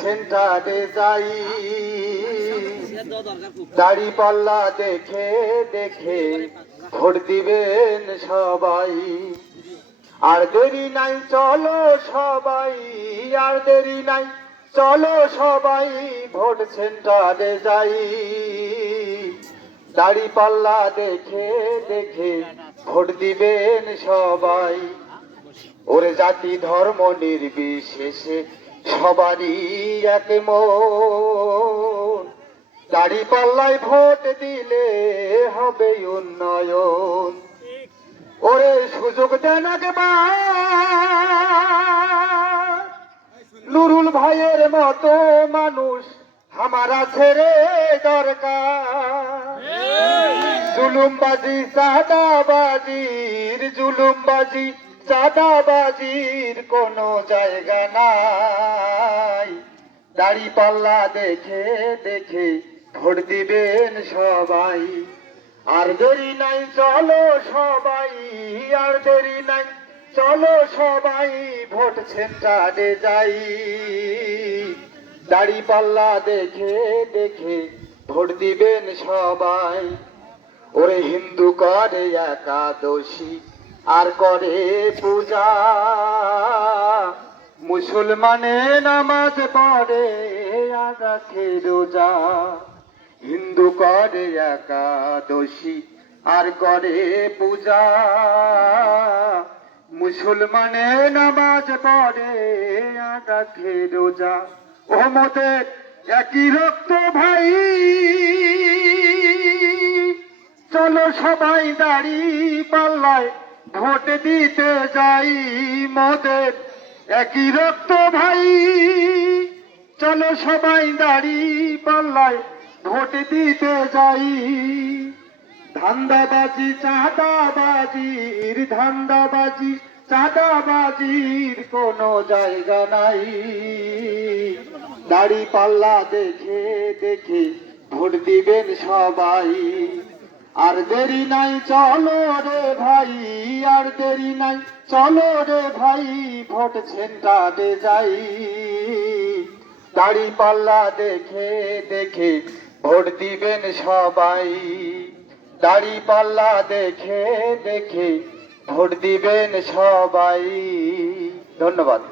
সেন্টারে যাই, দাড়ি পাল্লা দেখে দেখে ভোট দিবেন সবাই। আর দেরি নাই চলো সবাই, আর দেরি নাই চলো সবাই, ভোট সেন্টারে যাই, দাড়ি পাল্লা দেখে দেখে ভোট দিবেন সবাই। ওরে জাতি ধর্ম নির্বিশেষে সবারই এক মন, দাড়ি পাল্লায় ভোট দিলে হবে উন্নয়ন। ওরে সুযোগ দেন একবার নুরুল ভাইয়ের মতো মানুষ আমারা ছেড়ে দরকার। জুলুমবাজি চাঁদাবাজির, জুলুমবাজি চাঁদাবাজির কোনো জায়গা নাই, দাড়ি পাল্লা দেখে দেখে ভোট দিবেন সবাই। আর দেরি নাই চলো সবাই, আর দেরি নাই চলো সবাই, ভোট সেন্টারে যাই, দাড়ি পাল্লা দেখে দেখে ভোট দিবেন সবাই। ওরে হিন্দু করে একাদশী আর করে পূজা, মুসলমানে নামাজ পড়ে আর রাখে রোজা। হিন্দু করে একাদশী আর করে পূজা, মুসলমানে নামাজ পড়ে আর রাখে রোজা। ও মোদের একই রক্ত ভাই, চলো সবাই দাড়ি পাল্লায় ভোট দিতে যাই। মোদের একই রক্ত ভাই, চলো সবাই দাড়ি পাল্লায় ভোট দিতে যাই। ধান্দাবাজি চাঁদাবাজির, ধান্দাবাজি চাঁদাবাজির কোনো জায়গা নাই, দাড়ি পাল্লা দেখে দেখে ভোট দিবেন সবাই। আর দেরি নাই চলো রে ভাই, আর দেরি নাই চলো রে ভাই, ভোট সেন্টারে যাই, দাড়ি পাল্লা দেখে দেখে ভোট দিবেন সবাই, দাড়ি পাল্লা দেখে দেখে ভোট দিবেন সবাই। ধন্যবাদ।